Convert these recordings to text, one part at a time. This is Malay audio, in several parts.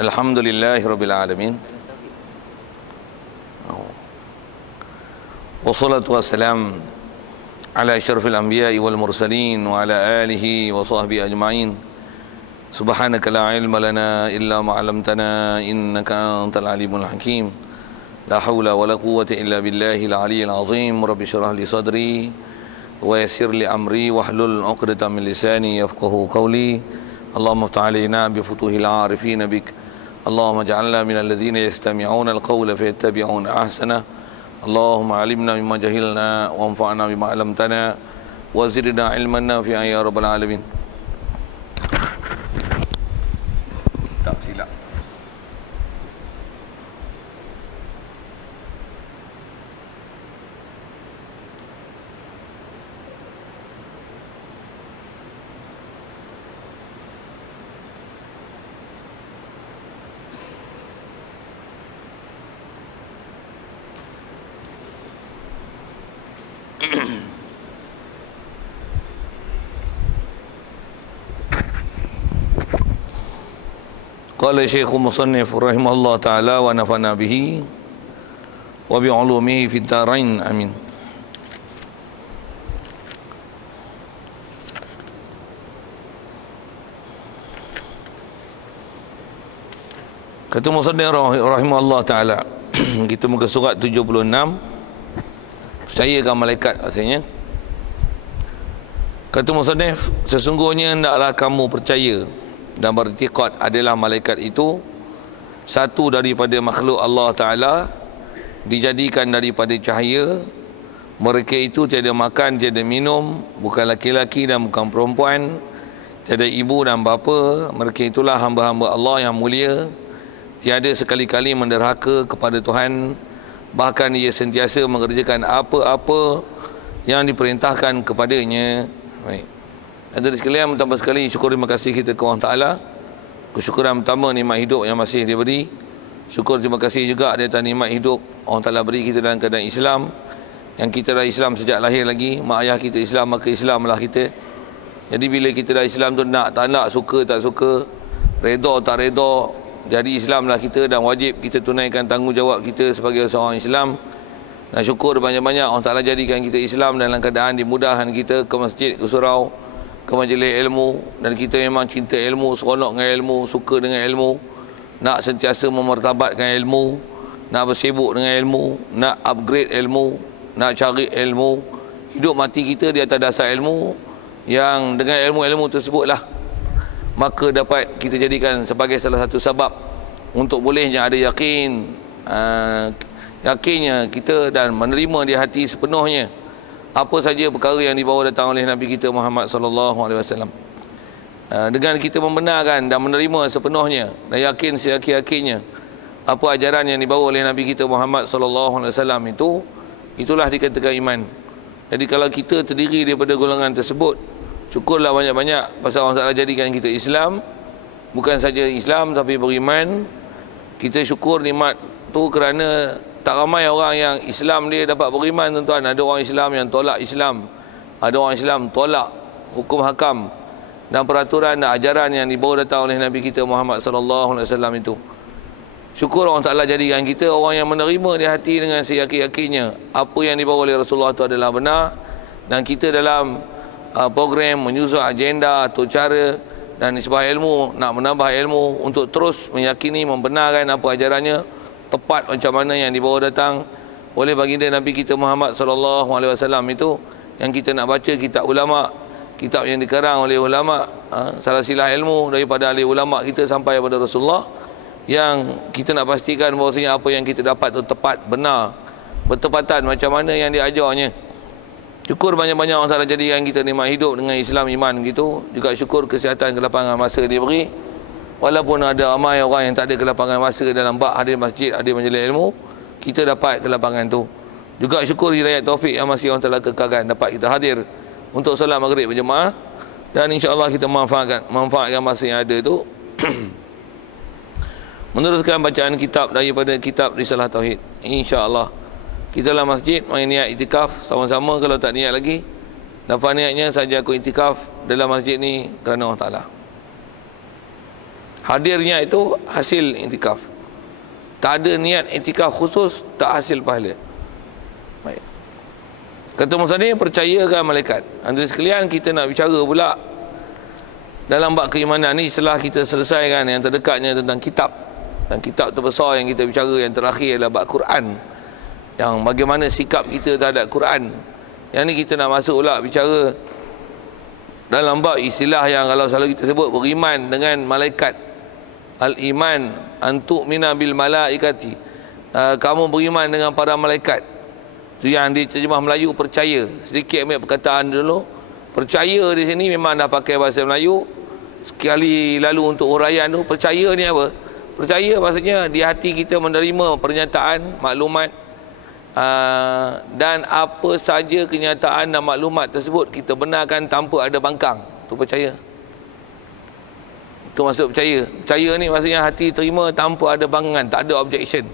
Alhamdulillahi Rabbil Alamin. Wassalatu wassalam ala asyrafil anbiya'i wal mursalin wa ala alihi wa sahbihi ajma'in. Subhanaka la ilma lana illa ma 'allamtana innaka antal alimul hakim. La haula wa la quwwata illa billahil aliyyil azim. Rabbi shrah li sadri wa yassir li amri wahlul 'uqdatam min lisani yafqahu qawli. Allahumma iftah 'alaina bi futuhil 'arifin bik. Allahumma ja'alna minal ladzina yastami'una al-qawla fayattabi'una ahsana. Allahumma 'allimna mimma jahilna wa anfa'na bima 'allamtana wa zidna 'ilman nafi'an ya rabbal alamin. Tak silap. Qala Syekh Musannif rahimahullah ta'ala wa nafana bihi wa bi'ulumihi fid dharain amin. Kata Musannif rahimahullah ta'ala, kita muka surat 76, percayakan malaikat maksudnya. Kata Musannif, sesungguhnya hendaklah kamu percaya dan beriktikad adalah malaikat itu satu daripada makhluk Allah Ta'ala, dijadikan daripada cahaya. Mereka itu tiada makan, tiada minum, bukan laki-laki dan bukan perempuan, tiada ibu dan bapa. Mereka itulah hamba-hamba Allah yang mulia, tiada sekali-kali menderhaka kepada Tuhan, bahkan ia sentiasa mengerjakan apa-apa yang diperintahkan kepadanya. Baik. Hadirin sekalian, pertama sekali syukur terima kasih kita ke Allah Ta'ala. Kesyukuran pertama nikmat hidup yang masih diberi. Syukur terima kasih juga di atas nikmat hidup Allah Ta'ala beri kita dalam keadaan Islam, yang kita dah Islam sejak lahir lagi. Mak ayah kita Islam, maka Islamlah kita. Jadi bila kita dah Islam tu, nak tak nak, suka tak suka, redha tak redha, jadi Islamlah kita, dan wajib kita tunaikan tanggungjawab kita sebagai seorang Islam. Dan syukur banyak-banyak Allah Ta'ala jadikan kita Islam dalam keadaan dimudahkan kita ke masjid, ke surau, ke majlis ilmu. Dan kita memang cinta ilmu, seronok dengan ilmu, suka dengan ilmu, nak sentiasa memartabatkan ilmu, nak bersibuk dengan ilmu, nak upgrade ilmu, nak cari ilmu. Hidup mati kita di atas dasar ilmu, yang dengan ilmu-ilmu tersebutlah maka dapat kita jadikan sebagai salah satu sebab untuk bolehnya ada yakin, yakinnya kita dan menerima di hati sepenuhnya apa saja perkara yang dibawa datang oleh Nabi kita Muhammad sallallahu alaihi wasallam. Dengan kita membenarkan dan menerima sepenuhnya dan yakin seyakin-yakinnya apa ajaran yang dibawa oleh Nabi kita Muhammad sallallahu alaihi wasallam itu, itulah dikatakan iman. Jadi kalau kita terdiri daripada golongan tersebut, syukurlah banyak-banyak pasal Allah Ta'ala jadikan kita Islam. Bukan saja Islam tapi beriman. Kita syukur nikmat tu kerana tak ramai orang yang Islam dia dapat beriman, tuan-tuan. Ada orang Islam yang tolak Islam, ada orang Islam tolak hukum hakam dan peraturan dan ajaran yang dibawa datang oleh Nabi kita Muhammad sallallahu alaihi wasallam itu. Syukur Allah Ta'ala jadikan kita orang yang menerima di hati dengan seyakin-yakinnya apa yang dibawa oleh Rasulullah itu adalah benar, dan kita dalam program menyusun agenda atau cara dan nisbah ilmu, nak menambah ilmu untuk terus meyakini, membenarkan apa ajarannya tepat macam mana yang dibawa datang oleh baginda Nabi kita Muhammad sallallahu alaihi wasallam itu. Yang kita nak baca kitab ulama, kitab yang dikarang oleh ulama, salasilah ilmu daripada ahli ulama kita sampai kepada Rasulullah, yang kita nak pastikan bahawasanya apa yang kita dapat itu tepat, benar, bertepatan macam mana yang diajarnya. Syukur banyak-banyak Allah Ta'ala jadikan kita nikmat hidup dengan Islam, iman gitu. Juga syukur kesihatan, kelapangan masa diberi. Walaupun ada ramai orang yang tak ada kelapangan masa dalam bab hadir masjid, hadir majlis ilmu, kita dapat kelapangan tu. Juga syukur hidayah taufik yang masih Allah Ta'ala kekalkan, dapat kita hadir untuk solat maghrib berjemaah. Dan insya-Allah kita manfaatkan masa yang ada tu meneruskan bacaan kitab daripada kitab Risalah Tauhid. Insya-Allah kita dalam masjid main niat itikaf sama-sama. Kalau tak niat lagi, lafaz niatnya saja aku itikaf dalam masjid ni kerana Allah Ta'ala. Hadirnya itu hasil iktikaf. Tak ada niat iktikaf khusus, tak hasil pahala. Baik. Kata musannif, percayakan malaikat. Anda sekalian, kita nak bicara pula dalam bab keimanan ni setelah kita selesaikan yang terdekatnya tentang kitab. Dan kitab terbesar yang kita bicara yang terakhir adalah bab Quran. Yang bagaimana sikap kita terhadap Quran. Yang ni kita nak masuk pula bicara dalam bab istilah yang kalau selalu kita sebut beriman dengan malaikat. Al-iman antuk mina bil malaikati. Kamu beriman dengan para malaikat. Itu yang diterjemah Melayu percaya. Sedikit ambil perkataan dulu. Percaya di sini memang dah pakai bahasa Melayu. Sekali lalu untuk huraian tu, percaya ni apa? Percaya maksudnya di hati kita menerima pernyataan, maklumat, dan apa saja kenyataan dan maklumat tersebut kita benarkan tanpa ada bangkang. Itu percaya. Itu maksud percaya. Percaya ni maksudnya hati terima tanpa ada bangkangan, tak ada objection.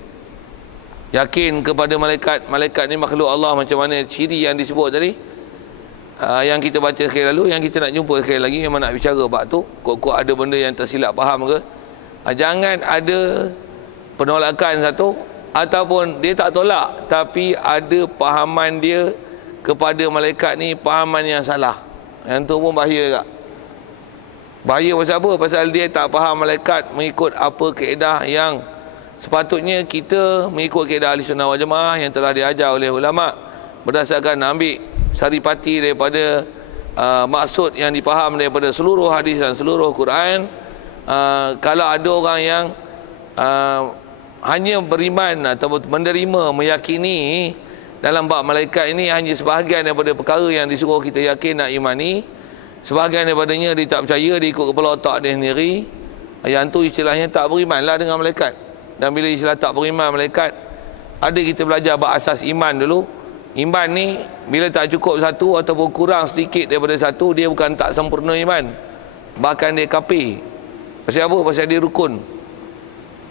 Yakin kepada malaikat. Malaikat ni makhluk Allah macam mana ciri yang disebut tadi, yang kita baca sekali lalu, yang kita nak jumpa sekali lagi, memang nak bicara bab tu. Kok ada benda yang tersilap faham ke? Jangan ada penolakan satu, ataupun dia tak tolak tapi ada pahaman dia kepada malaikat ni pahaman yang salah. Yang tu pun bahaya tak? Bahaya pasal apa? Pasal dia tak faham malaikat mengikut apa kaedah yang sepatutnya kita mengikut kaedah Ahli Sunnah wal Jamaah yang telah diajar oleh ulama berdasarkan ambil saripati daripada maksud yang dipaham daripada seluruh hadis dan seluruh Quran. Kalau ada orang yang hanya beriman atau menerima, meyakini dalam bab malaikat ini hanya sebahagian daripada perkara yang disuruh kita yakin nak imani, sebahagian daripadanya dia tak percaya, dia ikut kepala otak dia sendiri, yang tu istilahnya tak berimanlah dengan malaikat. Dan bila istilah tak beriman malaikat, ada kita belajar bab asas iman dulu. Iman ni bila tak cukup satu ataupun kurang sedikit daripada satu, dia bukan tak sempurna iman, bahkan dia kafir. Pasal apa? Pasal dia rukun.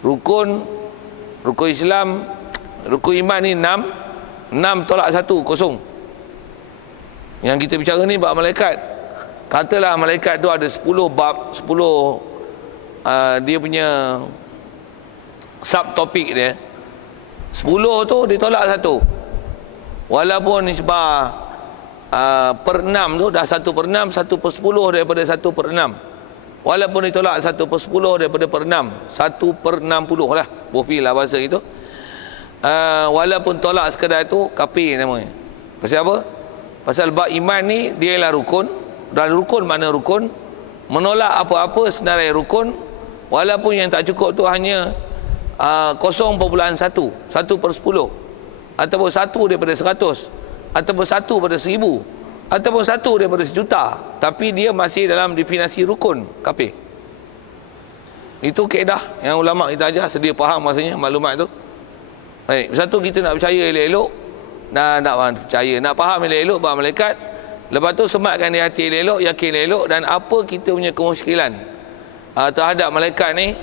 Rukun Islam, rukun iman ni 6 tolak 1, kosong. Yang kita bicara ni bab malaikat. Katalah malaikat tu ada 10 bab, 10 dia punya subtopik dia. 10 tu ditolak 1. Walaupun nisbah per 6 tu dah 1/6, 1/10 daripada 1/6. Walaupun ditolak 1/10 daripada per 6, 1/60 lah, bofi lah bahasa itu. Walaupun tolak sekadar itu, kafir namanya. Pasal apa? Pasal bab iman ni dia ialah rukun. Dan rukun makna rukun, menolak apa-apa senarai rukun, walaupun yang tak cukup tu hanya 0.1, 1/10, ataupun 1 daripada 100, ataupun 1 pada 1000, ataupun 1 daripada 1,000,000, tapi dia masih dalam definisi rukun, kafir. Itu kaedah yang ulama kita ajar, sedia faham maksudnya maklumat tu. Baik, satu kita nak percaya elok-elok, nak percaya, nak faham elok-elok bab malaikat. Lepas tu sematkan di hati elok-elok, yakin elok, dan apa kita punya kemusykilan terhadap malaikat ni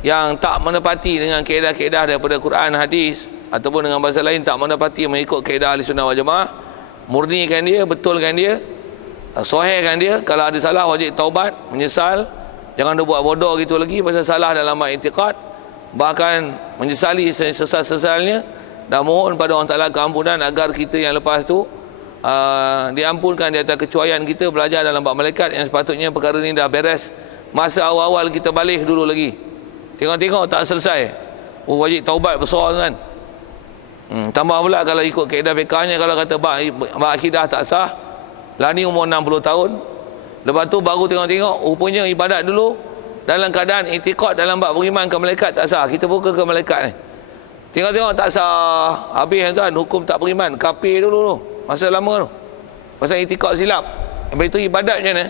yang tak menepati dengan kaedah-kaedah daripada Quran, hadis, ataupun dengan bahasa lain tak menepati mengikut kaedah Ahli Sunnah wal Jamaah. Murnikan dia, betulkan dia, sahihkan dia. Kalau ada salah wajib taubat, menyesal. Jangan dia buat bodoh gitu lagi pasal salah dalam i'tiqad, bahkan menyesali sesal-sesalnya, dan mohon pada Allah Ta'ala keampunan agar kita yang lepas tu diampunkan di atas kecuaian kita belajar dalam bab malaikat yang sepatutnya perkara ni dah beres masa awal-awal kita balik dulu lagi. Tengok-tengok tak selesai, wajib taubat besar kan. Tambah pula kalau ikut kaedah fiqahnya, kalau kata bab akidah tak sah, lah ni umur 60 tahun, lepas tu baru tengok-tengok rupanya ibadat dulu dalam keadaan i'tiqad dalam bab beriman ke malaikat tak sah, kita buka ke malaikat ni, tengok-tengok tak sah, habis tuan, hukum tak beriman, kafir dulu tu, masa lama tu, pasal i'tiqad silap. Lepas itu ibadat macam mana?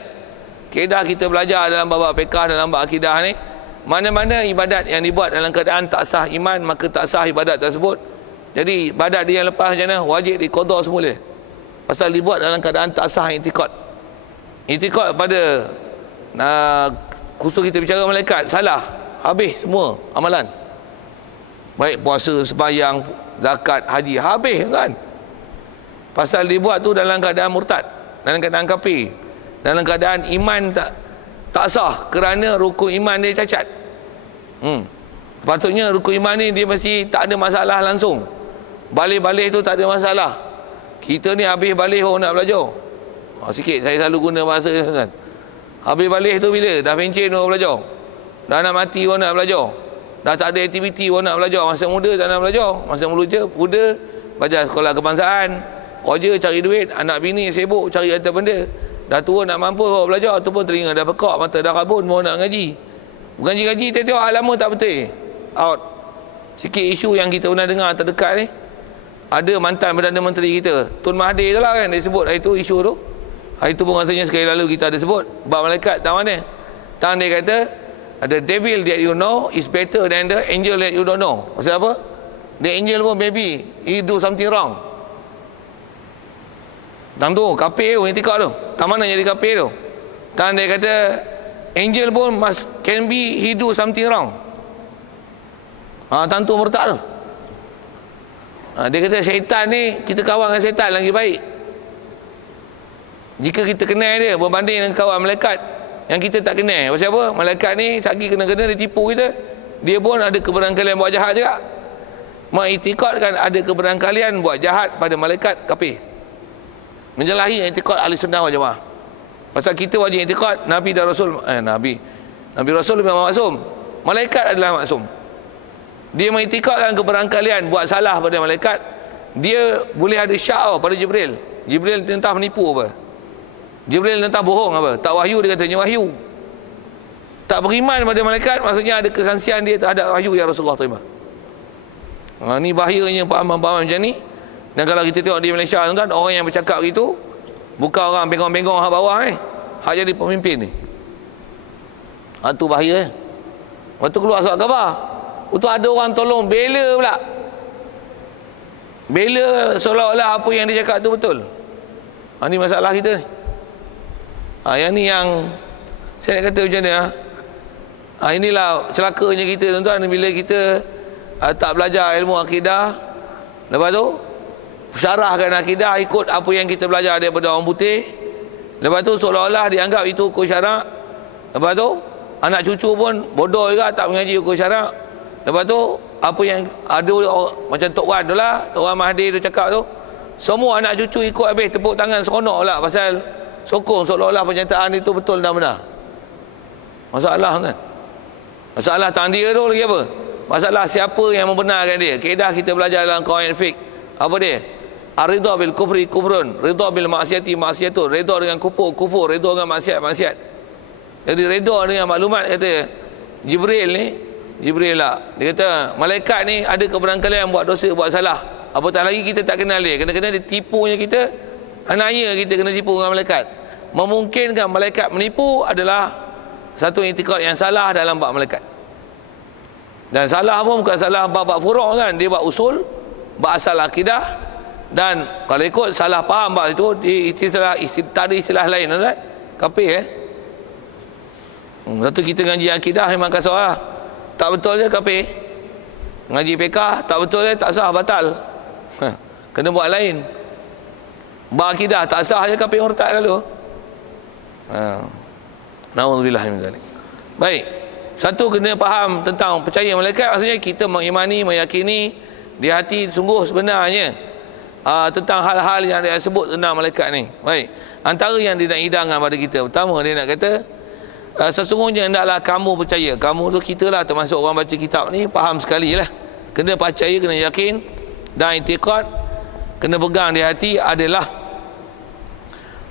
Kaedah kita belajar dalam bab fiqah, dalam bab akidah ni, mana-mana ibadat yang dibuat dalam keadaan tak sah iman, maka tak sah ibadat tersebut. Jadi ibadat dia yang lepas macam mana? Wajib diqada semula, pasal dibuat dalam keadaan tak sah i'tiqad. I'tiqad pada khusus kita bicara malaikat salah, habis semua amalan, baik puasa, sembahyang, zakat, haji, habis kan. Pasal dibuat tu dalam keadaan murtad, dalam keadaan kafir, dalam keadaan iman tak sah, kerana rukun iman dia cacat. Patutnya rukun iman ni dia mesti tak ada masalah langsung. Balik-balik tu tak ada masalah. Kita ni habis balik orang nak belajar. Sikit saya selalu guna bahasa kan. Habis balik tu bila? Dah pencen orang belajar. Dah nak mati orang nak belajar. Dah tak ada aktiviti orang nak belajar. Masa muda tak nak belajar. Masa muda belajar sekolah kebangsaan, kerja cari duit, anak bini sibuk cari harta benda. Dah tua nak mampu bawa belajar tu pun telinga dah pekak, mata dah rabun, mau nak ngaji. Ngaji-ngaji tengok lama tak betul. Out. Sikit isu yang kita pernah dengar terdekat ni. Ada mantan Perdana Menteri kita, Tun Mahathir tu lah kan, dia sebut hari tu isu tu. Hari tu pun rasanya sekali lalu kita ada sebut bab malaikat tahu mana. Tang dia kata the devil that you know is better than the angel that you don't know. Maksud apa? The angel pun maybe he do something wrong. Tang tu kafir tu etika tu. Tang mana jadi kafir tu? Tang dia kata angel pun can be he do something wrong. Tang tu murtad tu. Dia kata syaitan ni, kita kawan dengan syaitan lagi baik jika kita kenal dia berbanding dengan kawan malaikat yang kita tak kenal. Pasal apa? Malaikat ni sagi kena-kena dia tipu kita, dia pun ada keberangkalian buat jahat juga. Mengiktikadkan ada keberangkalian buat jahat pada malaikat kafir, menyalahi iktikad ahli sunnah wal jamaah. Pasal kita wajib iktikad Nabi dan Rasul, Nabi Rasul memang maksum, malaikat adalah maksum. Dia mengiktikadkan keberangkalian buat salah pada malaikat, dia boleh ada syak pada Jibril. Jibril tentang menipu apa? Jibril tentang bohong apa? Tak wahyu, dia katanya wahyu. Tak beriman pada malaikat maksudnya ada kesangsian dia terhadap wahyu yang Rasulullah terima. Ni bahayanya paham-paham macam ni. Dan kalau kita tengok di Malaysia tuan, orang yang bercakap gitu bukan orang bengong-bengong hak bawah hak jadi pemimpin ni. Tu bahaya. Waktu keluar surat khabar, itu ada orang tolong bela pula. Bela seolah-olah apa yang dia cakap tu betul. Ini masalah kita ni. Yang ni yang saya nak kata macam ni. Inilah celakanya kita tuan-tuan, bila kita tak belajar ilmu akidah, lepas tu syarahkan akidah ikut apa yang kita belajar daripada orang putih, lepas tu seolah-olah dianggap itu hukum syarak. Lepas tu anak cucu pun bodoh juga, tak mengaji hukum syarak. Lepas tu apa yang ada macam Tok Wan tu lah, Tok Wan Mahathir tu cakap tu, semua anak cucu ikut habis, tepuk tangan seronok lah pasal sokong seolah-olah pernyataan itu betul dan benar. Masalah kan? Masalah tang dia tu lagi apa? Masalah siapa yang membenarkan dia. Kaedah kita belajar dalam qawaid fiqh. Apa dia? Ar-ridha bil kufri kufrun, ridha bil maksiati maksiatun. Ridha dengan kufur kufur, ridha dengan maksiat maksiat. Jadi ridha dengan maklumat kata Jibril lah. Dia kata malaikat ni ada keberangkalian buat dosa, buat salah. Apatah lagi kita tak kenal dia. Kena-kena dia tipunya kita. Anaknya kita kena tipu dengan malaikat. Memungkinkan malaikat menipu adalah satu iktikad yang salah dalam bab malaikat. Dan salah pun bukan salah bab furu' kan. Dia bab usul, bab asal akidah. Dan kalau ikut salah faham bab itu, tak ada istilah lain kan? Kafir Satu kita ngaji akidah memang kasar lah. Tak betul je kafir. Ngaji fiqh tak betul je tak sah, batal. Kena buat lain. Bab akidah tak sah je kafir murtad lalu. Nauzubillah min zalik. Baik. Satu kena faham tentang percaya malaikat, maksudnya kita mengimani, meyakini di hati sungguh sebenarnya tentang hal-hal yang dia sebut tentang malaikat ni. Baik. Antara yang dia nak hidangkan pada kita, pertama dia nak kata sesungguhnya hendaklah kamu percaya. Kamu tu kita lah, termasuk orang baca kitab ni, faham sekali lah. Kena percaya, kena yakin dan i'tiqad, kena pegang di hati adalah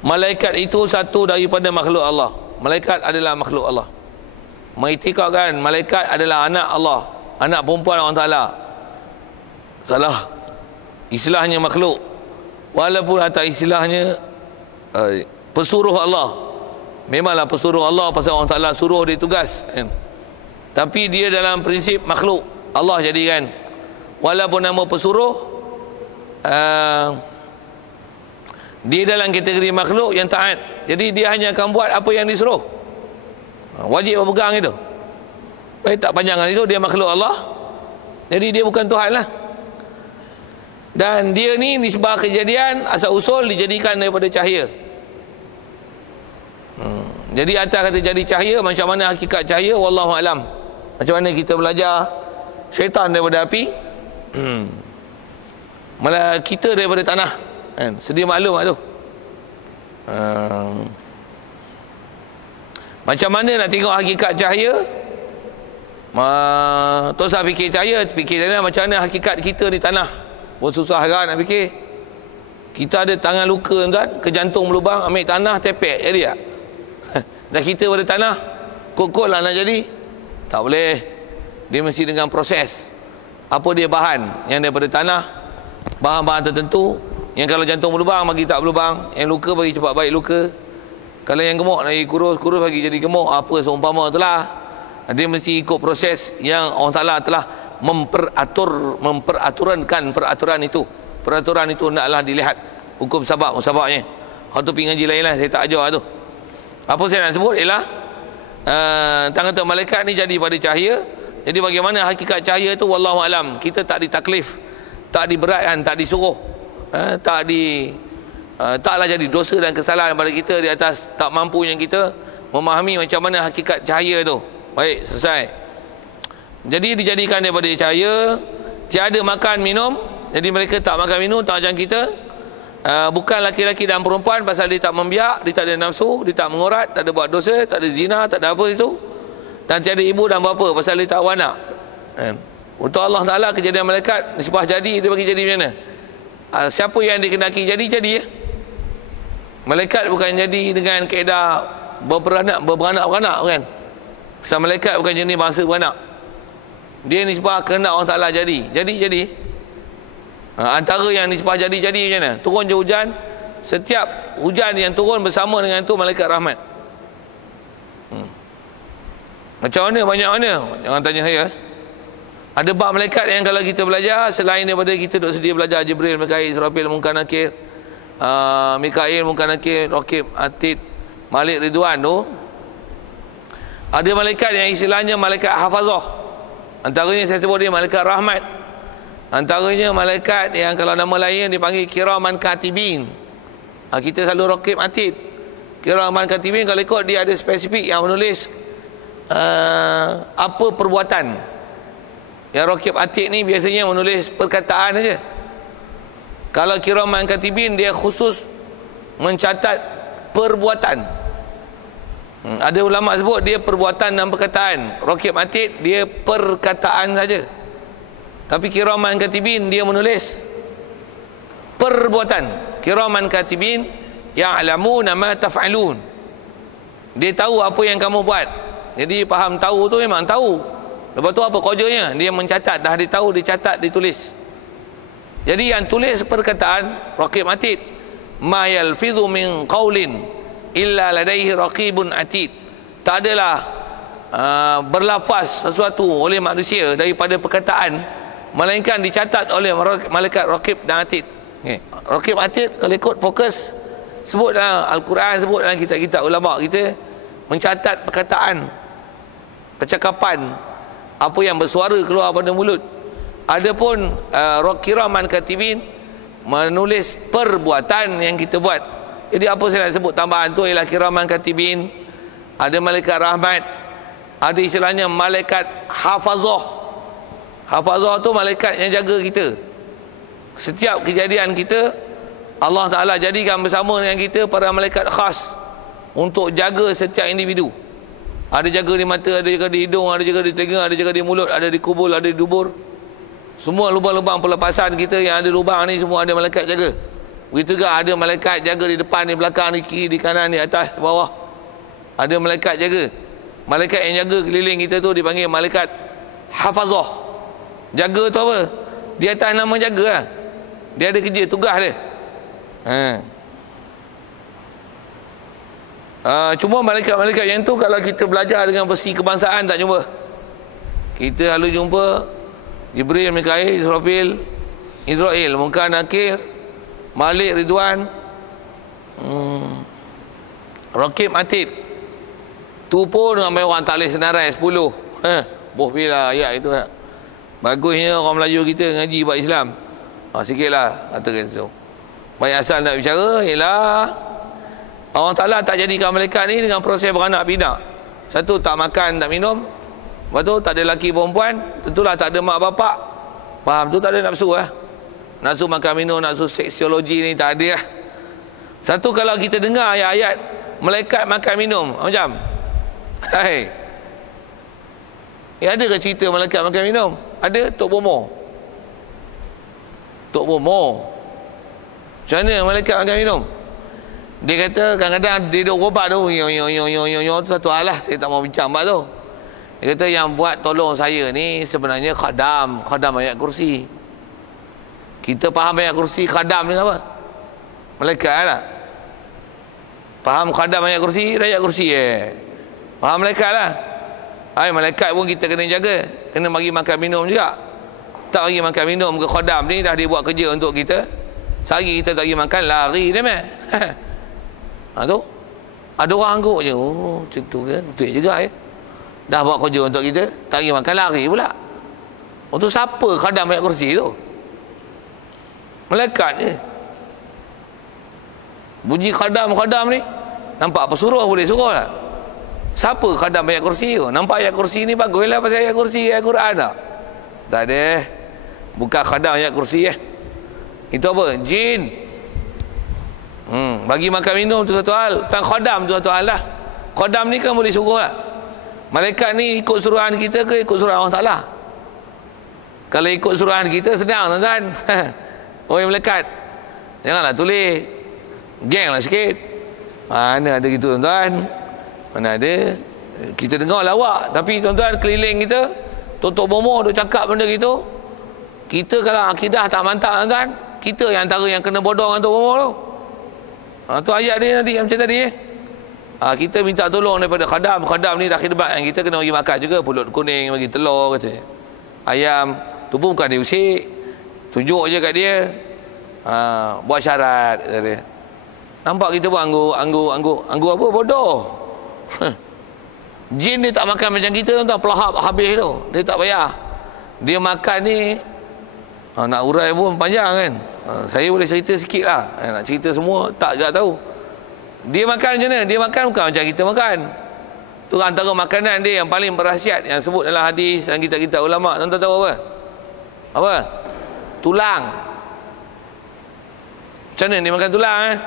malaikat itu satu daripada makhluk Allah. Malaikat adalah makhluk Allah. Mengiktikadkan malaikat adalah anak Allah, anak perempuan Allah Ta'ala. Salah. Istilahnya makhluk, walaupun atas istilahnya pesuruh Allah. Memanglah pesuruh Allah pasal Allah Ta'ala suruh dia tugas kan? Tapi dia dalam prinsip makhluk Allah jadikan. Walaupun nama pesuruh, dia dalam kategori makhluk yang taat. Jadi dia hanya akan buat apa yang disuruh. Wajib berpegang itu. Baik, tak panjangan itu, dia makhluk Allah. Jadi dia bukan Tuhan lah. Dan dia ni nisbah kejadian asal usul dijadikan daripada cahaya. Jadi atas kata jadi cahaya, macam mana hakikat cahaya wallahu alam. Macam mana kita belajar syaitan daripada api, malah kita daripada tanah, kan? Sedia maklum lah tu. Macam mana nak tengok hakikat cahaya? Tak usah fikir cahaya, fikir macam mana hakikat kita di tanah. Pun susah kan nak fikir. Kita ada tangan luka tuan, ke jantung berlubang, ambil tanah tepek, jadi tak? Dah kita pada tanah, kot-kot lah nak jadi. Tak boleh. Dia mesti dengan proses. Apa dia bahan yang daripada tanah, bahan-bahan tertentu. Yang kalau jantung berlubang bagi tak berlubang, yang luka bagi cepat baik luka. Kalau yang gemuk lagi kurus bagi jadi gemuk, apa seumpama itulah. Dia mesti ikut proses yang Allah Ta'ala telah memperaturkan peraturan itu. Peraturan itu naklah dilihat hukum sababnya. Hak tu pergi ngaji lain lah, saya tak ajar tu. Apa saya nak sebut ialah tangan tu malaikat ni jadi pada cahaya. Jadi bagaimana hakikat cahaya tu, wallahu alam. Kita tak ditaklif, tak diberatkan, tak disuruh, taklah jadi dosa dan kesalahan pada kita di atas tak mampunya kita memahami macam mana hakikat cahaya tu. Baik, selesai. Jadi dijadikan daripada cahaya, tiada makan minum. Jadi mereka tak makan minum, tak macam kita. Bukan laki-laki dan perempuan, pasal dia tak membiak, dia tak ada nafsu, dia tak mengorat, tak ada buat dosa, tak ada zina, tak ada apa itu. Dan tiada ibu dan bapa, pasal dia tak anak. Untuk Allah Ta'ala kejadian malaikat nisbah jadi, dia bagi jadi macam mana? Siapa yang dikehendaki jadi ya. Malaikat bukan jadi dengan kaedah beranak kan. Pasal malaikat bukan jenis bangsa beranak. Dia nisbah kehendak Allah Ta'ala jadi. Antara yang nisbah jadi macam mana? Turun je hujan, setiap hujan yang turun bersama dengan tu malaikat rahmat. Macam mana? Banyak mana? Jangan tanya saya. Ada bab malaikat yang kalau kita belajar, selain daripada kita duk sedia belajar Jibril, Mikail, Israfil, Munkar Nakir, Mikail, Munkar Nakir, Raqib, Atid, Malik, Ridwan tu, ada malaikat yang istilahnya malaikat hafazah. Antaranya saya sebut dia malaikat rahmat. Antaranya malaikat yang kalau nama lain dipanggil kiraman katibin. Kita selalu Raqib, Atid. Kiraman katibin kalau ikut dia ada spesifik yang menulis apa perbuatan. Yang Raqib, Atid ni biasanya menulis perkataan saja. Kalau kiraman katibin dia khusus mencatat perbuatan. Ada ulama sebut dia perbuatan dan perkataan. Raqib, Atid dia perkataan saja. Tapi kiraman katibin dia menulis perbuatan. Kiraman katibin ya'lamuna ma taf'alun. Dia tahu apa yang kamu buat. Jadi faham tahu tu memang tahu. Lepas tu apa kerjanya? Dia mencatat. Dah dia tahu, dia catat, dia tulis. Jadi yang tulis perkataan Raqib, Atid. Ma yalfidhu min qawlin illa ladaihi raqibun atid. Tak adalah berlafaz sesuatu oleh manusia daripada perkataan, melainkan dicatat oleh malaikat Raqib dan Atid. Raqib, Atid kalau ikut fokus sebut dalam Al-Quran, sebut dalam kitab-kitab ulama kita, mencatat perkataan, percakapan, apa yang bersuara keluar pada mulut. Adapun kiraman katibin menulis perbuatan yang kita buat. Jadi apa saya nak sebut tambahan tu ialah kiraman katibin, ada malaikat rahmat, ada istilahnya malaikat hafazah. Hafazah tu malaikat yang jaga kita. Setiap kejadian kita Allah Ta'ala jadikan bersama dengan kita para malaikat khas untuk jaga setiap individu. Ada jaga di mata, ada jaga di hidung, ada jaga di telinga, ada jaga di mulut, ada di kubul, ada di dubur. Semua lubang-lubang pelepasan kita yang ada lubang ni semua ada malaikat jaga. Begitu juga ada malaikat jaga di depan, di belakang, di kiri, di kanan, di atas, di bawah. Ada malaikat jaga. Malaikat yang jaga keliling kita tu dipanggil malaikat hafazah. Jaga tu apa? Di atas nama jaga lah. Dia ada kerja, tugas dia. Cuma malaikat-malaikat yang tu kalau kita belajar dengan versi kebangsaan tak jumpa. Kita selalu jumpa Jibril, Mikail, Israfil, Israel, Munkar Nakir, Malik, Ridwan, Raqib, Atid. Tu pun ramai orang tak boleh senarai 10. Boh bila ayat itu. Bagusnya orang Melayu kita ngaji buat Islam. Sikitlah katakan tu. Baik, asal nak bicara ialah Allah Ta'ala tak jadikan malaikat ni dengan proses beranak pinak. Satu, tak makan, tak minum. Lepas tu tak ada lelaki perempuan, tentulah tak ada mak bapak. Faham tu, tak ada nafsu lah. Nafsu makan minum, nafsu seksiologi ni tak ada lah. Satu, kalau kita dengar ayat-ayat malaikat makan minum macam hai, ada ke cerita malaikat makan minum? Ada. Tok Bomo macam mana malaikat makan minum? Dia kata kadang-kadang dia duduk berobat tu, yo tu satu hal lah, saya tak mau bincang bab tu. Dia kata yang buat tolong saya ni sebenarnya khadam ayat kursi. Kita faham ayat kursi, khadam ni apa? Malaikat lah. Faham khadam ayat kursi, ayat kursi faham malaikat lah. Malaikat pun kita kena jaga, kena bagi makan minum juga. Tak bagi makan minum ke khadam ni, dah dia buat kerja untuk kita. Sehari kita tak bagi makan, lari dia meh. Tu ada orang angguk je, oh macam tu ke, betul juga dah buat kerja untuk kita, tak bagi makan, lari pula. Tu siapa khadam ayat kursi tu? Malaikat je. Bunyi khadam ni, nampak pesuruh boleh suruh tak? Siapa khadam ayat kursi tu? Nampak ayat kursi ni bagus lah pasal ayat kursi, ayat Quran tak? Tak ada. Bukan khadam ayat kursi Itu apa? Jin. Bagi makan minum tu satu hal, tak khadam tu satu hal lah. Khadam ni kan boleh suruh lah. Malaikat ni ikut suruhan kita ke ikut suruhan Allah Ta'ala? Kalau ikut suruhan kita senang tuan-tuan. Oi malaikat, janganlah tulis, geng lah sikit. Mana ada gitu tuan-tuan, mana ada. Kita dengar lawak, tapi tuan-tuan keliling kita, Tok Bomo duk cakap benda gitu. Kita kalau akidah tak mantap tuan-tuan, kita yang antara yang kena bodoh dengan Tok Bomo tu. Tu ayat dia nanti macam tadi kita minta tolong daripada khadam ni dah khidmat yang kita kena bagi makan juga, pulut kuning, bagi telur kata. Ayam tu pun bukan diusik, tunjuk je kat dia, buat syarat kata dia. Nampak kita pun anggur apa bodoh. Jin dia tak makan macam kita tuan-tuan, pelahap habis tu, dia tak payah. Dia makan ni nak urai pun panjang kan. Saya boleh cerita sikit lah, nak cerita semua tak tahu. Dia makan macam mana? Dia makan bukan macam kita makan. Tu antara makanan dia yang paling berkhasiat, yang sebut dalam hadis dan kitab-kitab ulama. Tuan-tuan tahu apa? Apa? Tulang. Macam mana dia makan tulang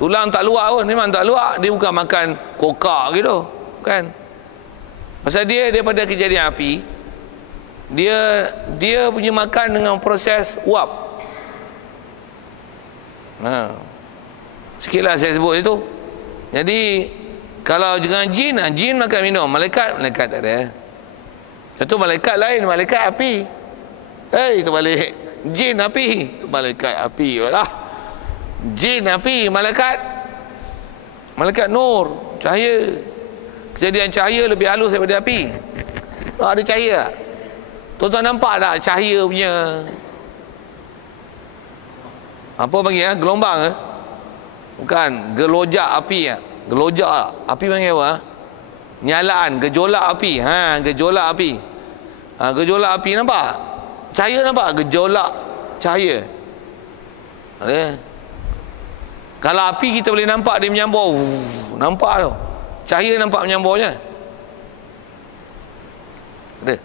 Tulang tak luak pun, memang tak luak. Dia bukan makan kokak gitu, kan? Pasal dia daripada kejadian api, dia punya makan dengan proses uap. Sikitlah saya sebut itu. Jadi kalau dengan jin makan minum, malaikat tak ada. Satu malaikat lain, malaikat api. Itu balik jin api, malaikat api lah. Jin api, malaikat nur, cahaya. Kejadian cahaya lebih halus daripada api. Ada cahaya tak? Tuan-tuan nampak tak cahaya punya apa panggil gelombang bukan gelojak api gelojak api panggil apa nyalaan, gejolak api. Gejolak api. Gejolak api nampak? Cahaya nampak? Gejolak cahaya. Kalau api kita boleh nampak dia menyambur, nampak tu. Cahaya nampak menyamburnya. Ada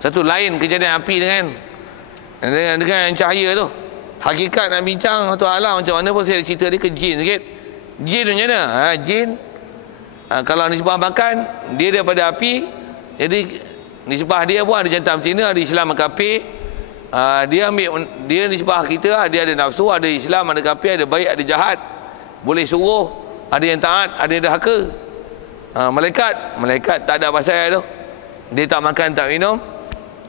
satu lain kejadian api dengan cahaya tu. Hakikat nak bincang satu alam macam mana pun saya cerita dia ke jin sikit. Jin macam mana? Jin kalau nisbah makan dia daripada api, jadi nisbah dia pun ada jantan betina, ada Islam ada kafir. Dia ambil, dia nisbah kita, dia ada nafsu, ada Islam, ada kafir, ada baik, ada jahat. Boleh suruh, ada yang taat, ada yang dahaka. Malaikat tak ada pasal tu. Dia tak makan, tak minum,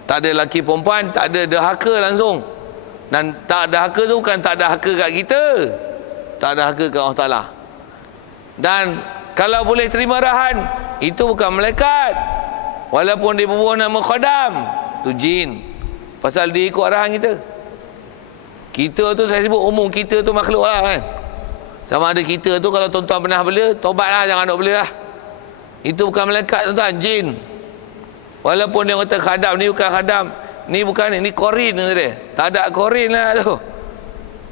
tak ada lelaki perempuan, tak ada dahaka langsung. Dan tak dahaka tu bukan tak dahaka kat kita, tak dahaka kat Allah Ta'ala. Dan kalau boleh terima arahan, itu bukan malaikat, walaupun dia berbuah nama khadam, tu jin. Pasal dia ikut arahan kita. Kita tu saya sebut umum, kita tu makhluk lah kan. Sama ada kita tu, kalau tuan-tuan pernah bela, tobatlah, jangan nak bela lah. Itu bukan malaikat tuan-tuan, jin. Walaupun dia kata khadam, ni bukan khadam, ni bukan ni korin dia. Tak ada korin lah tu.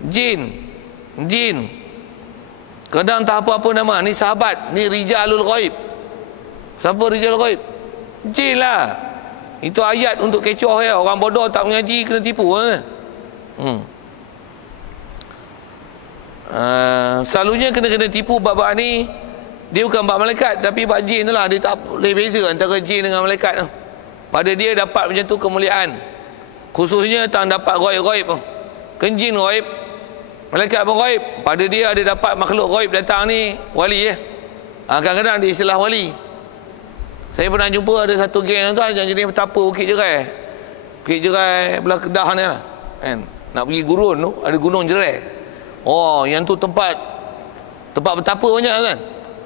Jin. Kadang tak apa-apa nama, ni sahabat, ni rijalul ghaib. Siapa rijalul ghaib? Jin lah. Itu ayat untuk kecoh ya. Orang bodoh tak mengaji kena tipu kan. Selalunya kena tipu bab ni. Dia bukan bab malaikat, tapi bab jin tu lah. Dia tak boleh beza antara jin dengan malaikat tu. Pada dia dapat macam tu kemuliaan, khususnya tak dapat ghaib tu. Kan jin ghaib, malaikat pun ghaib. Pada dia ada dapat makhluk ghaib datang ni, wali ya. Kadang-kadang dia istilah wali. Saya pernah jumpa ada satu geng tuan yang jenis petapa Bukit Jerai. Bukit Jerai belah Kedah ni lah kan. Nak pergi gurun tu ada Gunung Jerai. Oh, yang tu tempat petapa banyak kan.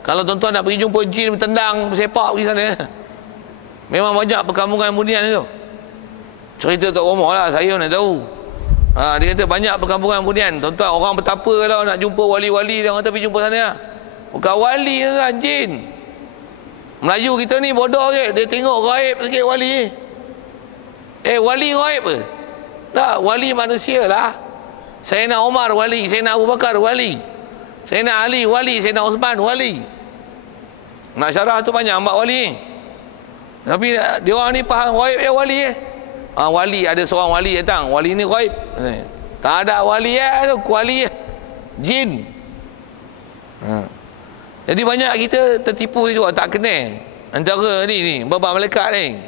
Kalau tuan-tuan nak pergi jumpa jin bertendang, bersepak pergi sana. Memang banyak perkampungan kemudian tu. Cerita Tok Romah lah, saya nak tahu. Dia kata banyak perkampungan kemudian. Tuan-tuan, orang petapa kalau nak jumpa wali-wali, dia orang pergi jumpa sana lah. Bukan wali kan, jin. Melayu kita ni bodoh ke, dia tengok gaib sikit wali. Wali gaib ke? Tak, wali manusia lah. Sayyidina Umar wali, Sayyidina Abu Bakar wali, Sayyidina Ali wali, Sayyidina Uthman wali. Nak syarah tu banyak hamba wali. Tapi dia orang ni faham gaib wali wali, ada seorang wali datang, wali ni gaib. Tak ada wali tu, wali jin. Jadi banyak kita tertipu juga, tak kenal antara ni bab malaikat ni.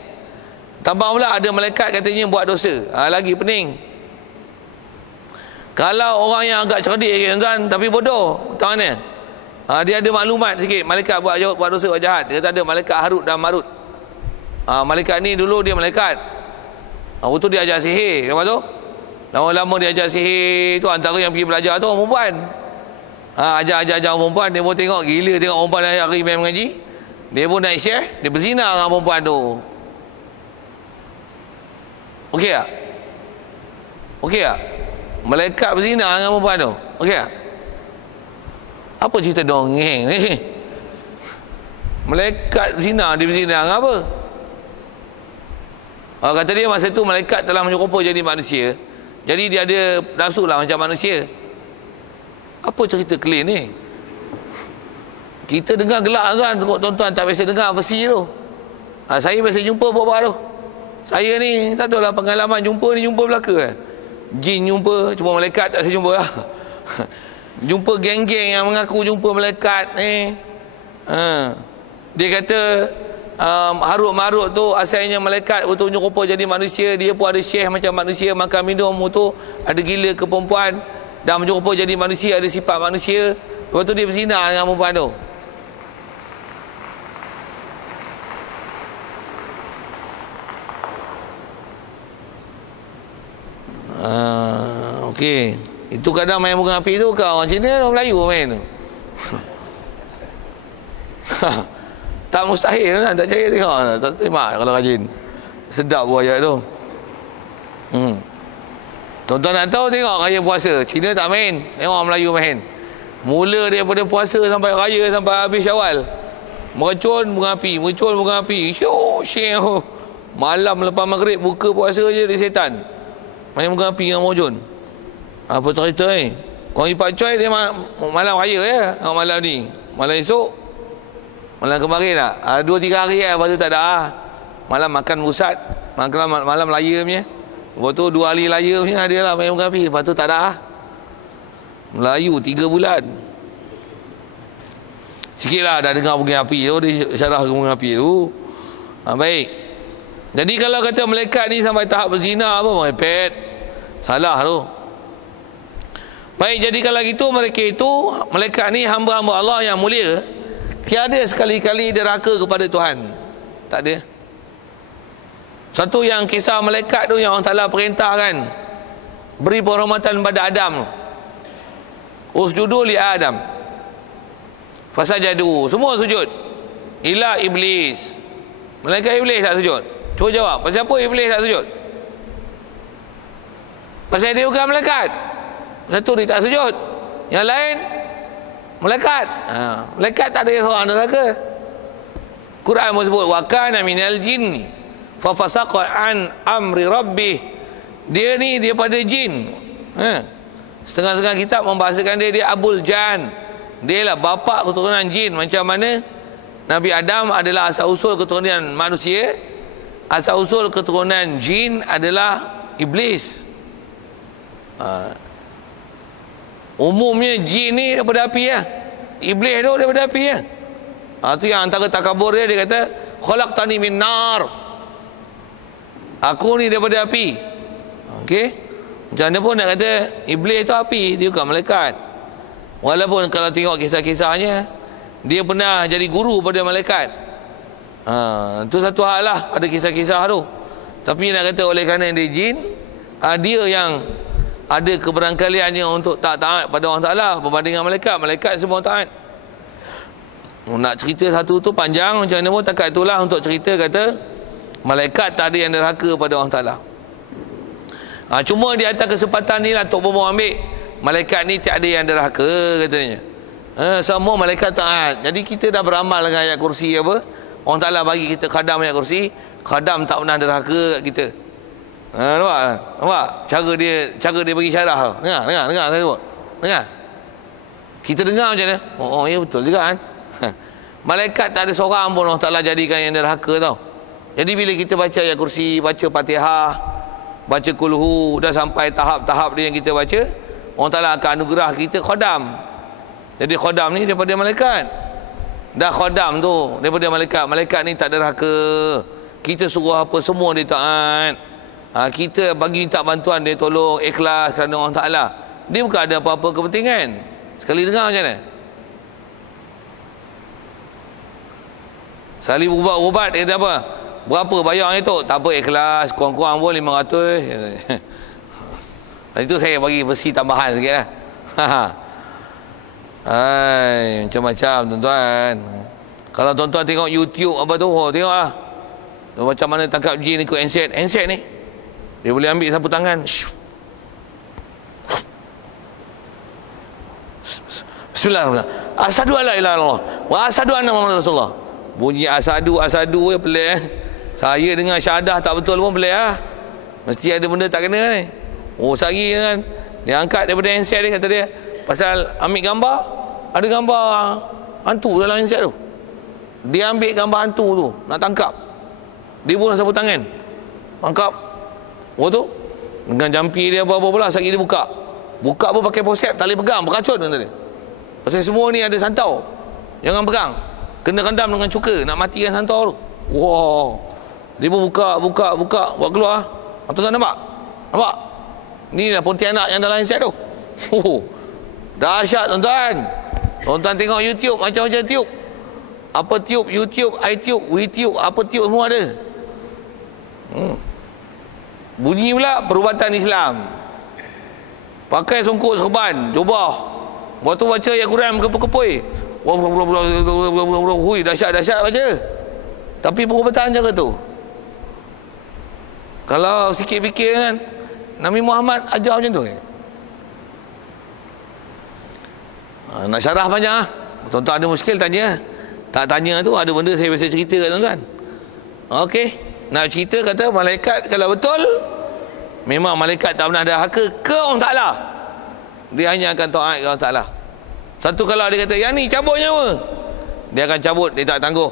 Tambah pula ada malaikat katanya buat dosa. Lagi pening. Kalau orang yang agak cerdik kan, tapi bodoh, macam mana? Dia ada maklumat sikit, malaikat buat dosa, buat jahat. Dia kata ada malaikat Harut dan Marut. Malaikat ni dulu dia malaikat. Waktu dia ajar sihir, apa tu? Lama-lama dia ajar sihir tu, antara yang pergi belajar tu orang perempuan. Ajar orang perempuan, dia pun tengok gila, tengok perempuan hari main mengaji. Dia pun naik syekh, dia berzina dengan perempuan tu. Okey tak? Okey tak? Malaikat berzina dengan perempuan tu. Okey tak? Apa cerita dongeng ni? Malaikat berzina, dia berzina dengan apa? Kata dia masa tu malaikat telah menyerupa jadi manusia. Jadi dia ada nafsu lah macam manusia. Apa cerita clean ni? Kita dengar gelak kan, tuan-tuan tak biasa dengar versi tu. Saya biasa jumpa buat-buat tu. Saya ni tak tahu lah pengalaman jumpa belaka. Jin jumpa, cuma malaikat tak saya jumpa lah. Jumpa geng-geng yang mengaku jumpa malaikat ni. Dia kata Harut Marut tu asalnya malaikat, betul nyerupa jadi manusia. Dia pun ada syekh macam manusia, makan minum tu, ada gila ke perempuan dan menyerupa jadi manusia, ada sifat manusia. Lepas tu dia berzina dengan perempuan tu. Okey. Itu kadang main bunga api tu kau orang Cina, orang Melayu main tu. Tak mustahil kan, tak percaya tengok. Tak terima kalau rajin. Sedap buaya tu. Tuan-tuan nak tahu, tengok raya puasa. Cina tak main, tengok orang Melayu main. Mula daripada puasa sampai raya, sampai habis Syawal, mercun bunga api, mercun bunga api. Syuh. Malam lepas maghrib buka puasa je dia setan. Main bunga api dengan mercun. Apa cerita ni? Kau Ipak Coy dia malam raya ya, malam ni. Malam esok, malam kemarin tak? 2-3 hari lepas tu tak ada. Malam makan pusat, malam raya punya. Lepas tu 2 hari raya punya dia lah main bunga api. Lepas tu tak ada. Melayu 3 bulan. Sikit lah dah dengar bunga api tu, dia syarah bunga api tu. Baik. Jadi kalau kata malaikat ni sampai tahap berzina apa, merepet. Salah tu. Baik, jadi kalau gitu malaikat ni hamba-hamba Allah yang mulia. Tiada sekali-kali derhaka kepada Tuhan. Tak ada. Satu yang kisah malaikat tu yang Allah Ta'ala perintahkan, beri penghormatan pada Adam tu. Usjudu li Adam. Fasajadu, semua sujud. Ila iblis. Malaikat iblis tak sujud. Cuba jawab, pasal apa iblis tak sujud? Pasal dia bukan malaikat. Satu dia tak sujud. Yang lain malaikat. Malaikat tak ada seorang neraka. Quran menyebut wa kana minal jinni fa fasaqa an amri rabbih. Dia ni daripada jin. Setengah-setengah kitab membahasakan dia Abul Jan. Dia lah bapa keturunan jin. Macam mana Nabi Adam adalah asal-usul keturunan manusia, asal-usul keturunan jin adalah iblis. Umumnya jin ni daripada api ya. Iblis tu daripada api ya. Tu yang antara takabur dia kata khalaqtani min nar. Aku ni daripada api. Okey. Macam mana pun nak kata iblis tu api, dia bukan malaikat. Walaupun kalau tengok kisah-kisahnya, dia pernah jadi guru pada malaikat. Tu satu hal lah, ada kisah-kisah tu. Tapi nak kata oleh kerana dia jin, dia yang ada keberangkaliannya untuk tak taat pada Allah Ta'ala berbanding dengan malaikat. Malaikat semua taat. Nak cerita satu tu panjang, macam mana pun takat itulah untuk cerita kata malaikat tak ada yang derhaka pada Allah Ta'ala. Cuma di atas kesempatan ni lah Tok Bomo ambil, malaikat ni tak ada yang derhaka katanya. Semua malaikat taat. Jadi kita dah beramal dengan ayat kursi apa, Allah Ta'ala bagi kita khadam ayat kursi, khadam tak pernah derhaka kat kita. Nampak cara dia bagi syarah. Dengar saya sebut. Dengar. Kita dengar macam mana? Oh ya, betul juga kan. Malaikat tak ada seorang pun Allah Ta'ala jadikan yang derhaka tau. Jadi bila kita baca ayat kursi, baca Fatihah, baca kulhu, dah sampai tahap-tahap dia yang kita baca, Allah Ta'ala akan anugerah kita khodam. Jadi khodam ni daripada malaikat. Dah khodam tu daripada malaikat. Malaikat ni tak derhaka. Kita suruh apa semua dia taat. Kita bagi minta bantuan dia tolong ikhlas kerana Allah Ta'ala. Dia bukan ada apa-apa kepentingan. Sekali dengar macam mana? Sekali ubat dia kata apa? Berapa bayar itu? Tak apa, ikhlas, kurang-kurang pun 500. Itu saya bagi versi tambahan sikit lah. Macam-macam tuan-tuan. Kalau tuan-tuan tengok YouTube apa tu, tengok lah macam mana tangkap jin ikut handset. Handset ni dia boleh ambil sapu tangan. Bismillahirrahmanirrahim. Asyhadu alla ilaha illallah wa asyhadu anna Muhammadar Rasulullah. Bunyi asadu ya pelik. Saya dengar syahadah tak betul pun pelik lah. Mesti ada benda tak kena ni. Sehari kan dia angkat daripada handset dia, kata dia pasal ambil gambar, ada gambar hantu dalam handset tu. Dia ambil gambar hantu tu, nak tangkap, dia pun sapu tangan tangkap. Tu dengan jampi dia apa-apa pula, sekali dia buka pun pakai posep, tak boleh pegang, beracun kata dia. Pasal semua ni ada santau, jangan pegang, kena rendam dengan cuka, nak matikan santau tu. Dia pun buka buat keluar. Tuan-tuan nampak ni lah Pontianak yang dalam handset tu. Dahsyat tuan-tuan. Tuan-tuan tengok YouTube, macam-macam tube. Apa tube, YouTube, iTube, WeTube, apa tube semua ada. Bunyi pula perubatan Islam. Pakai songkok serban, jubah. Waktu baca ayat Quran kepui. Hui, dahsyat baca. Tapi perubatan cara tu. Kalau sikit fikir kan, Nabi Muhammad ajar macam tu. Nak syarah banyak. Tuan-tuan ada muskil tanya. Tak tanya tu ada benda saya biasa cerita kat tuan-tuan. Okey, nak cerita kata malaikat kalau betul memang malaikat tak pernah derhaka ke Allah Ta'ala. Dia hanya akan taat ke Allah Ta'ala. Satu kalau dia kata yang ni cabut nyawa, dia akan cabut, dia tak tangguh.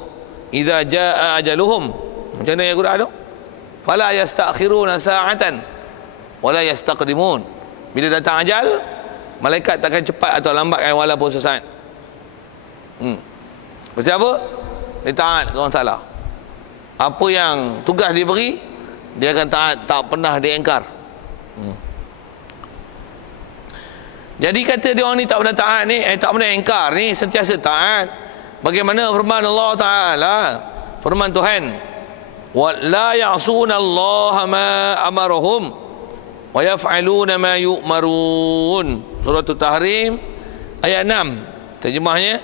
Idza jaa ajaluhum. Macam mana yang Quran tu? Fala yastakhiruna sa'atan wala yastaqdimun. Bila datang ajal, malaikat takkan cepat atau lambat walaupun sesaat. Pasal apa? Dia taat ke Allah Ta'ala. Apa yang tugas dia beri, dia akan taat, tak pernah dia engkar. Jadi kata dia orang ni tak pernah taat ni, tak pernah engkar ni, sentiasa taat. Bagaimana firman Allah Ta'ala, firman Tuhan, wa la ya'suna Allah ma amarahum wa yaf'aluna ma yu'marun. Surah At-Tahrim ayat 6. Terjemahnya,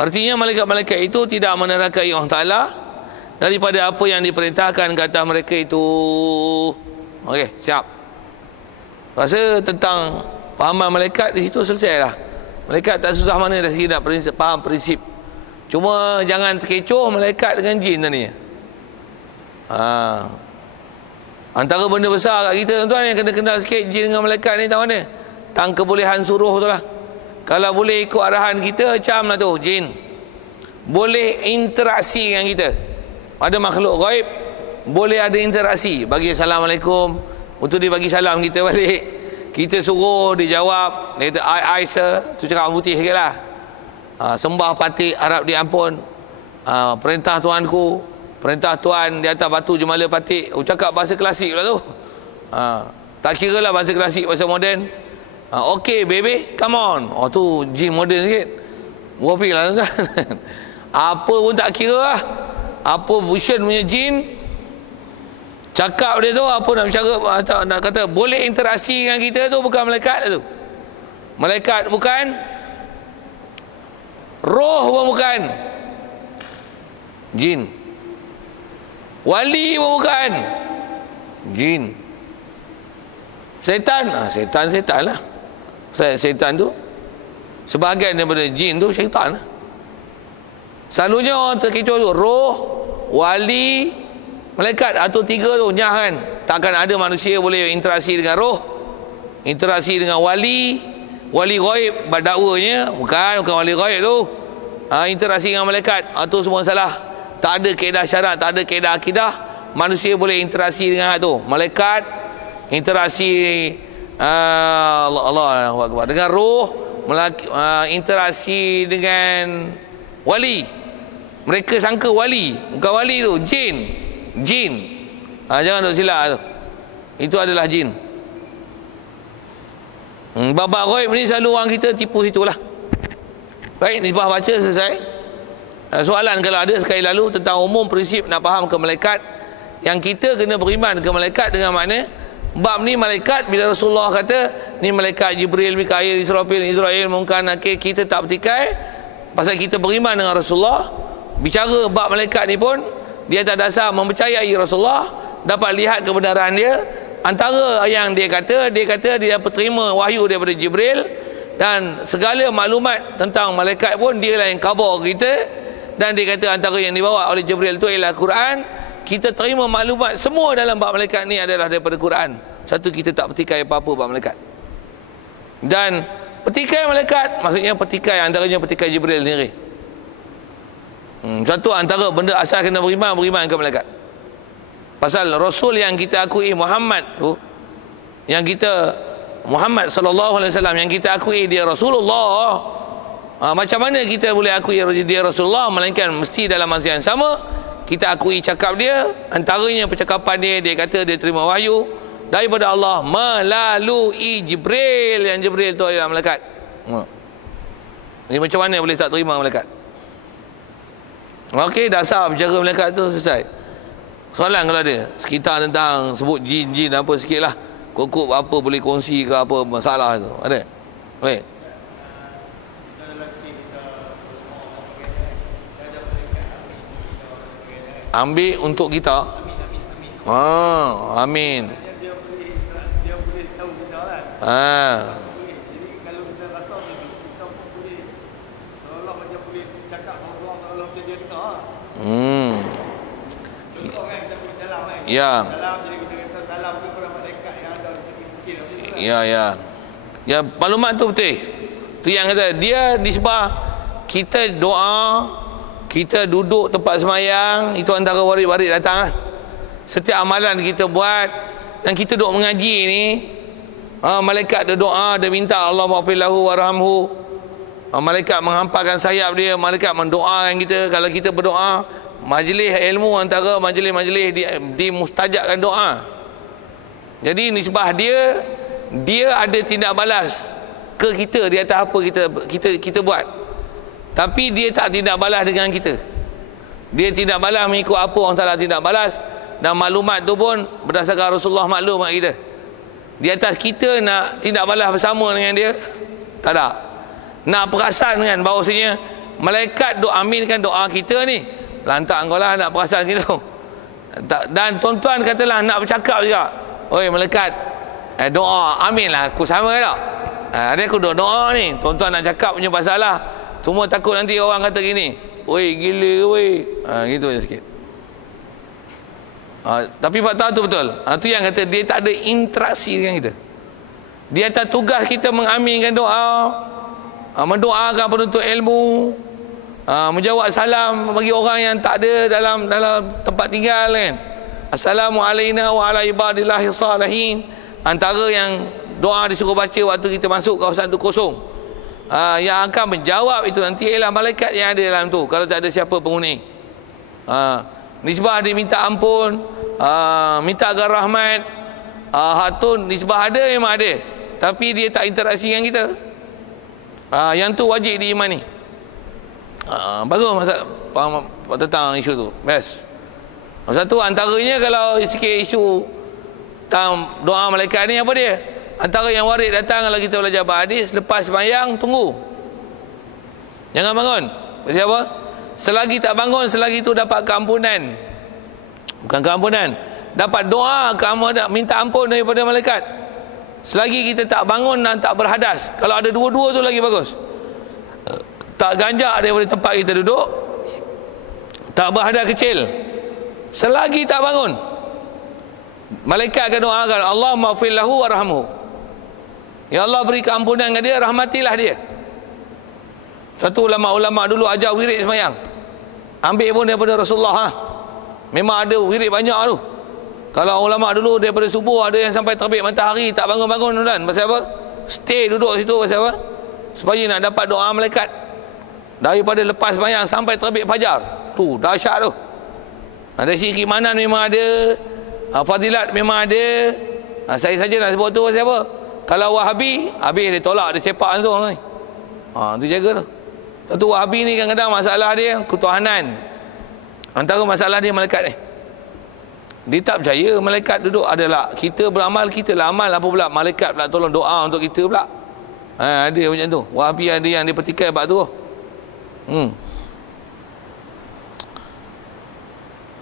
artinya malaikat-malaikat itu tidak menerangkai Allah Ta'ala daripada apa yang diperintahkan ke atas mereka itu. Okey, siap. Rasa tentang pahaman malaikat di situ selesai lah. Malaikat tak susah mana dah segi nak faham prinsip. Cuma jangan terkecoh malaikat dengan jin tadi. Antara benda besar kat kita tuan-tuan yang kena kenal sikit jin dengan malaikat ni tahu mana? Tang kebolehan suruh tu lah. Kalau boleh ikut arahan kita, macam lah tu jin. boleh interaksi dengan kita. Ada makhluk gaib boleh ada interaksi, bagi assalamualaikum, untuk dia bagi salam kita balik, kita suruh dia jawab, dia kata ai sir, tu cakap orang putih sikit lah. Sembah patik harap diampun, perintah tuanku, perintah tuan di atas batu jemala patik. Cakap bahasa klasik pula tu. Tak kira lah bahasa klasik, bahasa moden. Okay baby, come on. Tu jin moden sikit. Wafi lah kan. Apa pun tak kira lah. Apa version punya jin, cakap dia tu apa nak bercakap, nak kata boleh interaksi dengan kita tu, bukan malaikat tu. Malaikat bukan, roh pun bukan, jin. Wali pun bukan, jin. Setan, setan lah. Setan tu sebahagian daripada jin tu syaitan lah. Selalunya orang terkecoh tu roh, wali, malaikat, atau tiga tu nyah kan. Takkan ada manusia boleh interaksi dengan roh, interaksi dengan wali gaib, berdakwanya bukan wali gaib tu. Interaksi dengan malaikat, atau semua salah. Tak ada kaedah syarat, tak ada kaedah akidah. Manusia boleh interaksi dengan tu. Malaikat interaksi Allah Akbar dengan roh, interaksi dengan wali. Mereka sangka wali, bukan wali tu, jin. Jangan duk silap tu. Itu adalah jin. Bab-bab ghaib ni selalu orang kita tipu situlah. Baik, nisbah baca selesai. Soalan kalau ada sekali lalu tentang umum prinsip nak faham ke malaikat, yang kita kena beriman ke malaikat dengan makna bab ni malaikat, bila Rasulullah kata ni malaikat Jibril, Mikail, Israel, Munkar, Nakir, kita tak bertikai pasal kita beriman dengan Rasulullah. Bicara bab malaikat ni pun dia atas dasar mempercayai Rasulullah, dapat lihat kebenaran dia. Antara yang dia kata dia dapat terima wahyu daripada Jibril, dan segala maklumat tentang malaikat pun dia lah yang khabar kita. Dan dia kata antara yang dibawa oleh Jibril tu ialah Quran. Kita terima maklumat semua dalam bab malaikat ni adalah daripada Quran. Satu, kita tak petikai apa-apa bab malaikat. Dan petikai malaikat maksudnya petikai, antaranya petikai Jibril sendiri. Satu antara benda asal kena beriman ke malaikat. Pasal Rasul yang kita akui Muhammad tu, yang kita Muhammad sallallahu alaihi wasallam yang kita akui dia Rasulullah. Macam mana kita boleh akui dia Rasulullah melainkan mesti dalam masa yang sama kita akui cakap dia, antaranya percakapan dia kata dia terima wahyu daripada Allah melalui Jibril, yang Jibril tu adalah malaikat. Ini macam mana boleh tak terima malaikat? Okey, dasar bercara malaikat tu selesai. Soalan kalau ada sekitar tentang sebut jin apa sikit lah, kok apa boleh kongsi ke apa masalah tu ada? Baik. Ambil untuk kita. Amin. Dia boleh tahu kita kan. Jadi kalau kita rasa kita pun boleh seolah macam boleh cakap Allah kalau macam dia kita. Contoh kan kita boleh salam kan. Ya. Salam, jadi kita kata salam tu kepada malaikat yang ada di bukit macam tu. Ya. Ya, maklumat tu betul. Tu yang kata dia disebab kita doa, kita duduk tempat semayang, itu antara warid-warid datang lah. Setiap amalan kita buat dan kita duduk mengaji ni, malaikat dia doa, dia minta Allah maghfirlahu warhamhu. Malaikat menghampakkan sayap dia, malaikat mendoakan kita. Kalau kita berdoa, majlis ilmu antara majlis-majlis dimustajabkan doa. Jadi nisbah dia ada tindak balas ke kita di atas apa kita buat. Tapi dia tak tindak balas dengan kita. Dia tindak balas mengikut apa orang Taala tindak balas. Dan maklumat tu pun berdasarkan Rasulullah maklum kat kita. Di atas kita nak tindak balas bersama dengan dia, tak ada. Nak perasan kan bahawasanya malaikat doa aminkan doa kita ni, lantak engkau lah nak perasan kita. Dan tuan-tuan katalah nak bercakap juga, oi malaikat, doa amin lah aku sama tak? Ada aku doa ni, tuan-tuan nak cakap punya pasal lah. Semua takut nanti orang kata gini, oi gila oi, gitu je sikit. Tapi fakta tu betul. Tu yang kata dia tak ada interaksi dengan kita. Dia atas tugas kita mengaminkan doa, mendoakan penuntut ilmu, menjawab salam bagi orang yang tak ada dalam tempat tinggal kan. Assalamualaikum wa ala ibadillahi salihin. Antara yang doa disuruh baca waktu kita masuk kawasan tu kosong. Yang akan menjawab itu nanti ialah malaikat yang ada dalam tu kalau tak ada siapa penghuni. Nisbah dia minta ampun, minta agar rahmat, hatun nisbah ada memang ada, tapi dia tak interaksi dengan kita. Yang tu wajib diimani. Bagus masalah faham tentang isu tu. Best. Satu antaranya kalau sikit isu tentang doa malaikat ni apa dia? Antara yang warid datang kalau kita belajar hadis, lepas sembahyang tunggu. Jangan bangun. Pasal apa? Selagi tak bangun, selagi tu dapat keampunan. Bukan keampunan, dapat doa keampunan, minta ampun daripada malaikat. Selagi kita tak bangun dan tak berhadas. Kalau ada dua-dua tu lagi bagus. Tak ganjak daripada tempat kita duduk, tak berhadas kecil, selagi tak bangun, malaikat akan doakan, Allahumma ighfir lahu warhamhu. Ya Allah, beri keampunan kepada dia, rahmatilah dia. Satu ulama-ulama dulu ajar wirid sembahyang, ambil pun daripada Rasulullah. Memang ada wirid banyak tu. Kalau ulama dulu daripada subuh ada yang sampai terbit matahari tak bangun-bangun kan. Pasal apa? Stay duduk situ. Pasal apa? Supaya nak dapat doa malaikat. Daripada lepas sembahyang sampai terbit fajar. Tu dahsyat tu. Dari segi keimanan memang ada, fadilat memang ada. Saya saja nak sebut tu pasal apa? Kalau Wahabi, habis dia tolak, dia sepak langsung ni. Tu jaga tu. Satu Wahabi ni kadang-kadang masalah dia ketuhanan. Antara masalah dia malaikat ni. Dia tak percaya malaikat duduk adalah kita beramal, kita lah amal apa pula malaikat pula tolong doa untuk kita pula. Ada macam tu. Wahabi ada yang dia petikai bab tu.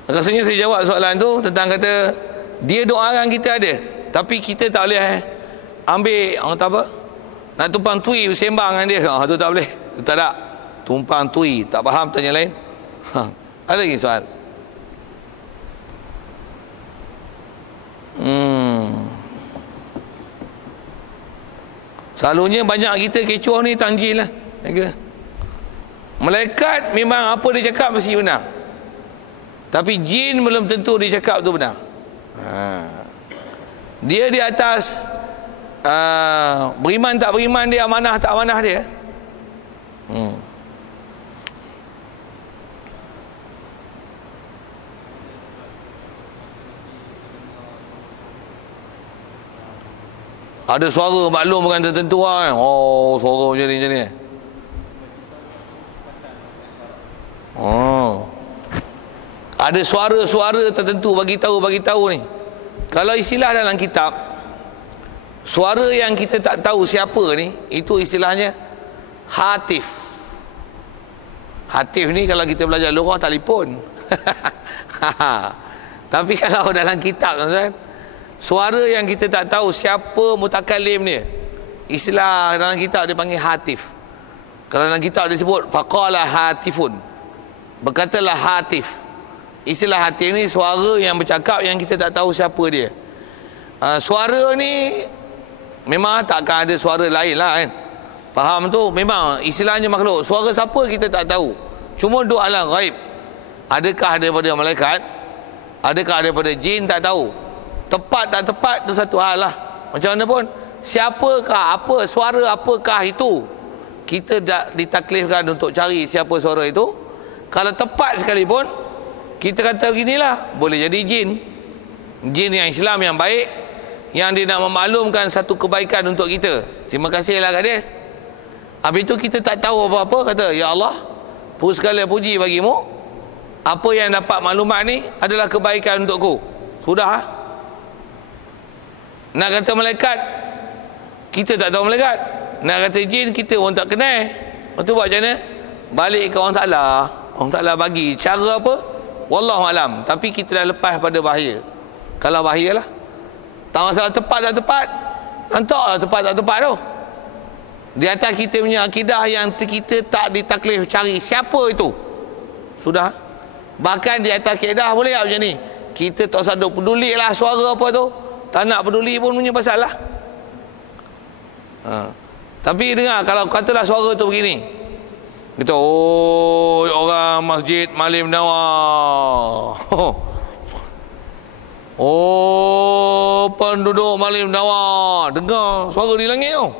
Rasanya saya jawab soalan tu tentang kata dia doakan kita ada, tapi kita tak boleh ambil orang tak apa nak tumpang tui sembang dengan dia. Tu tak boleh. Tak ada tumpang tui, tak faham tanya lain. Ada lagi soal? Selalunya banyak kita kecoh ni tanggil lah. Malaikat memang apa dia cakap mesti benar, tapi jin belum tentu dia cakap tu benar. Dia di atas beriman tak beriman dia, amanah tak amanah dia. Ada suara maklum bukan tertentu kan. Suara macam ni. Ada suara-suara tertentu bagi tahu ni. Kalau istilah dalam kitab, suara yang kita tak tahu siapa ni, itu istilahnya hatif. Hatif ni kalau kita belajar lugah telefon. Tapi kalau dalam kitab kan, suara yang kita tak tahu siapa mutakallim dia, istilah dalam kitab dia panggil hatif. Kalau dalam kitab dia sebut faqala hatifun, berkatalah hatif. Istilah hatif ni suara yang bercakap yang kita tak tahu siapa dia. Suara ni memang takkan ada suara lain lah kan. Faham tu? Memang istilahnya makhluk. Suara siapa kita tak tahu, cuma duk alam ghaib. Adakah daripada malaikat, adakah daripada jin, tak tahu. Tepat tak tepat tu satu hal lah. Macam mana pun, siapakah, apa suara apakah itu, kita ditaklifkan untuk cari siapa suara itu. Kalau tepat sekalipun, kita kata beginilah, boleh jadi jin. Jin yang Islam yang baik, yang dia nak memaklumkan satu kebaikan untuk kita. Terima kasihlah kat dia. Habis itu kita tak tahu apa-apa, kata, Ya Allah, segala puji bagimu, apa yang dapat maklumat ni adalah kebaikan untukku. Sudah. Nak kata malaikat, kita tak tahu malaikat. Nak kata jin, kita pun tak kenal. Lepas tu buat macam mana? Balik ke orang Ta'ala. Allah Ta'ala bagi cara apa? Wallahualam. Tapi kita dah lepas pada bahaya. Kalau bahayalah, tak masalah tepat tak tepat, hantarlah tepat tak tepat tu. Di atas kita punya akidah yang kita tak ditaklif cari siapa itu. Sudah. Bahkan di atas akidah boleh tak macam ni? Kita tak usah duk peduli lah suara apa tu, tak nak peduli pun punya pasal lah. Tapi dengar, kalau katalah suara tu begini, Kita, oh, orang masjid Malim Nawar. Oh, penduduk Malim Nawar, dengar suara di langit tu.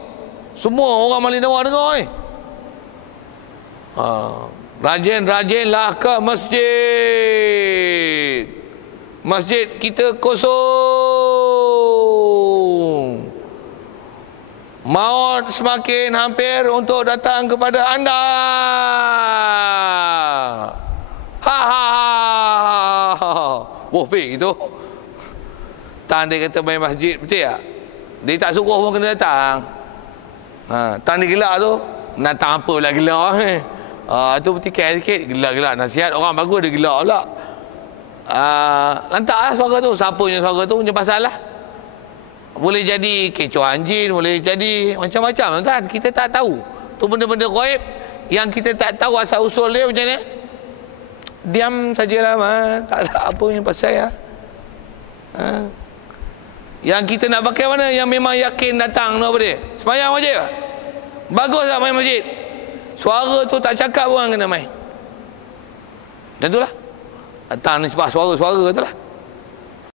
Semua orang Malim Nawar dengar ni. Rajin-rajinlah ke masjid. Masjid kita kosong. Maut semakin hampir untuk datang kepada anda. Ha ha ha. Wah, pergi gitu. Tan dia kata main masjid, betul tak? Dia tak suruh pun kena datang. Tan dia gelak tu. Datang apa pula gelak ni? Tu bertikai sikit, gelak-gelak nasihat orang bagus dia gelak pula. Lantaklah suara tu. Siapa yang suara tu punya pasal lah. Boleh jadi kecoh anjing, boleh jadi macam-macam kan, kita tak tahu. Tu benda-benda gaib yang kita tak tahu asal usul dia macam ni. Diam sajalah, tak ada apa yang pasal ya. Yang kita nak pakai mana? Yang memang yakin datang tu apa dia? Sembahyang wajib. Bagus tak main masjid? Suara tu tak cakap pun orang kena main. Dan itulah. Datang nisbah suara-suara tu lah.